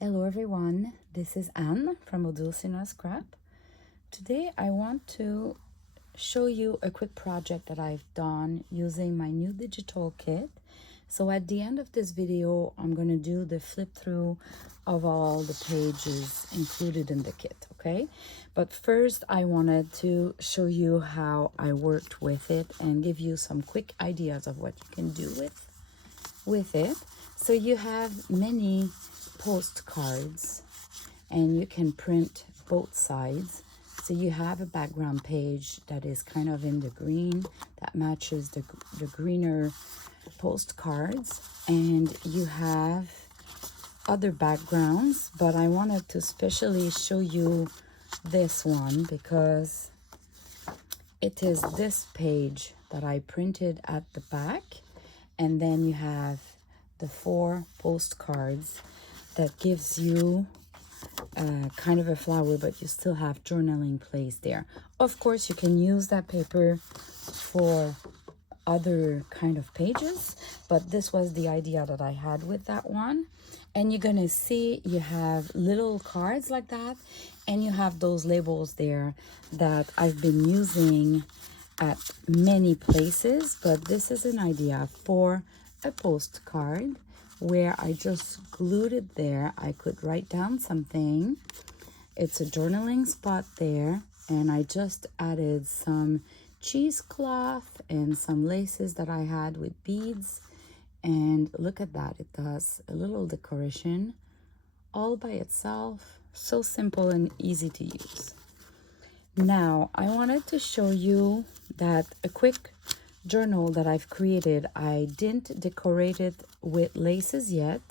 Hello everyone, this is Anne from Odulcina Scrap. Today I want to show you a quick project that I've done using my new digital kit. So at the end of this video, I'm going to do the flip through of all the pages included in the kit, okay? But first I wanted to show you how I worked with it and give you some quick ideas of what you can do with it. So you have many postcards and you can print both sides. So you have a background page that is kind of in the green that matches the greener postcards, and you have other backgrounds, but I wanted to specially show you this one because it is this page that I printed at the back, and then you have the 4 postcards that gives you kind of a flower, but you still have journaling placed there. Of course, you can use that paper for other kind of pages, but this was the idea that I had with that one. And you're gonna see you have little cards like that, and you have those labels there that I've been using at many places, but this is an idea for a postcard where I just glued it there. I could write down something. It's a journaling spot there, and I just added some cheesecloth and some laces that I had with beads, and look at that, it does a little decoration all by itself. So simple and easy to use. Now I wanted to show you that a quick journal that I've created. I didn't decorate it with laces yet,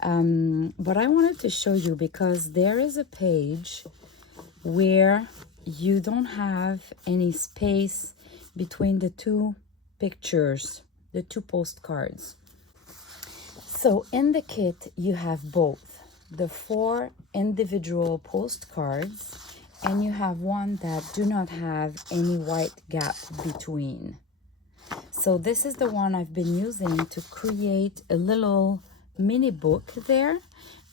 but I wanted to show you because there is a page where you don't have any space between the 2 pictures, the 2 postcards. So in the kit you have both the 4 individual postcards, and you have one that do not have any white gap between. So this is the one I've been using to create a little mini book there,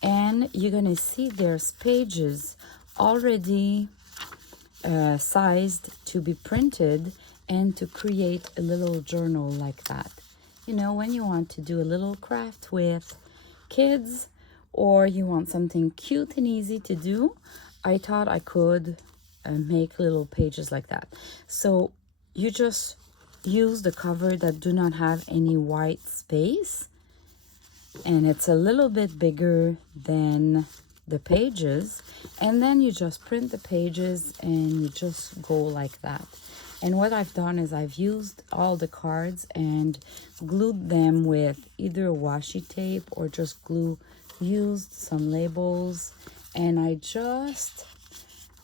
and you're gonna see there's pages already sized to be printed and to create a little journal like that. You know, when you want to do a little craft with kids or you want something cute and easy to do, I thought I could make little pages like that. So you just use the cover that do not have any white space, and it's a little bit bigger than the pages, and then you just print the pages and you just go like that. And what I've done is I've used all the cards and glued them with either washi tape or just glue, used some labels, and I just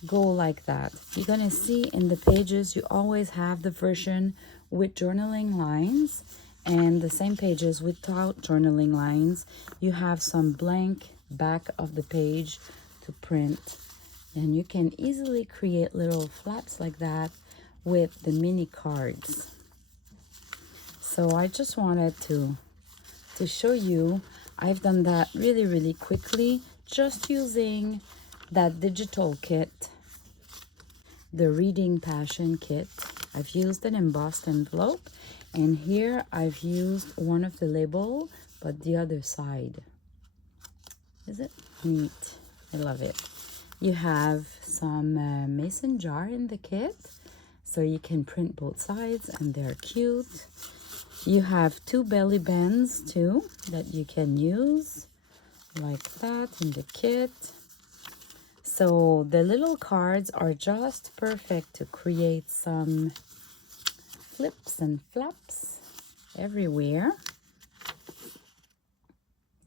go like that. You're gonna see in the pages you always have the version with journaling lines, and the same pages without journaling lines. You have some blank back of the page to print, and you can easily create little flaps like that with the mini cards. So I just wanted to show you. I've done that really quickly just using that digital kit, the Reading Passion kit. I've used an embossed envelope, and here I've used one of the label, but the other side. Is it neat? I love it. You have some mason jar in the kit, so you can print both sides, and they're cute. You have 2 belly bands too that you can use like that in the kit. So the little cards are just perfect to create some flips and flaps everywhere.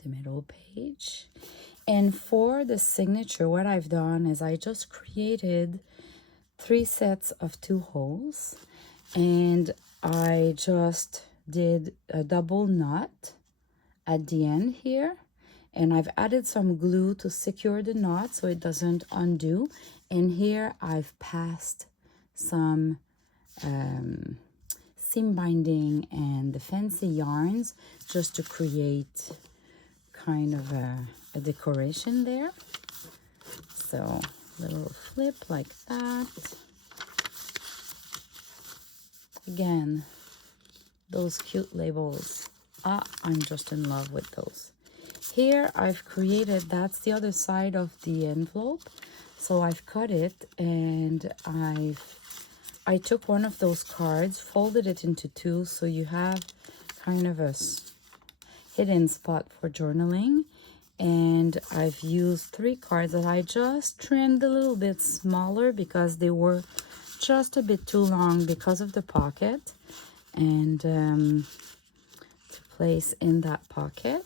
The middle page. And for the signature, what I've done is I just created 3 sets of 2 holes, and I just did a double knot at the end here, and I've added some glue to secure the knot so it doesn't undo. And here I've passed some seam binding and the fancy yarns just to create kind of a decoration there. So little flip like that. Again, those cute labels. I'm just in love with those. Here I've created, that's the other side of the envelope. So I've cut it, and I took one of those cards, folded it into two, so you have kind of a hidden spot for journaling. And I've used 3 cards that I just trimmed a little bit smaller because they were just a bit too long because of the pocket, and to place in that pocket.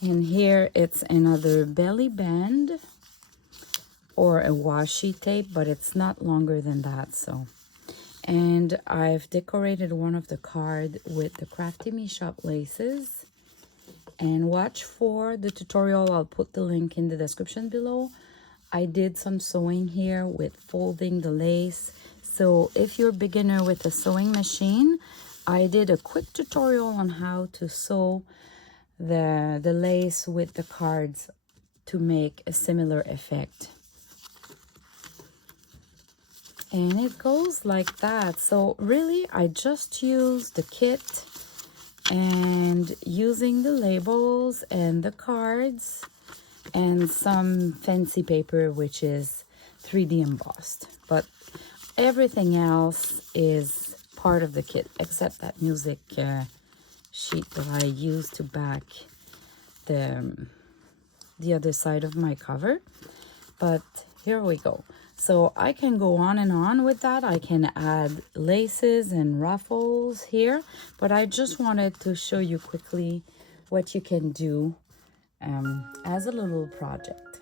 And here it's another belly band or a washi tape, but it's not longer than that. So, and I've decorated one of the card with the Crafty Me Shop laces. And watch for the tutorial. I'll put the link in the description below. I did some sewing here with folding the lace. So if you're a beginner with a sewing machine, I did a quick tutorial on how to sew the lace with the cards to make a similar effect. And it goes like that. So really, I just used the kit and using the labels and the cards and some fancy paper, which is 3D embossed. But everything else is part of the kit, except that music sheet that I use to back the other side of my cover. But here we go. So I can go on with that. I can add laces and ruffles here, but I just wanted to show you quickly what you can do as a little project.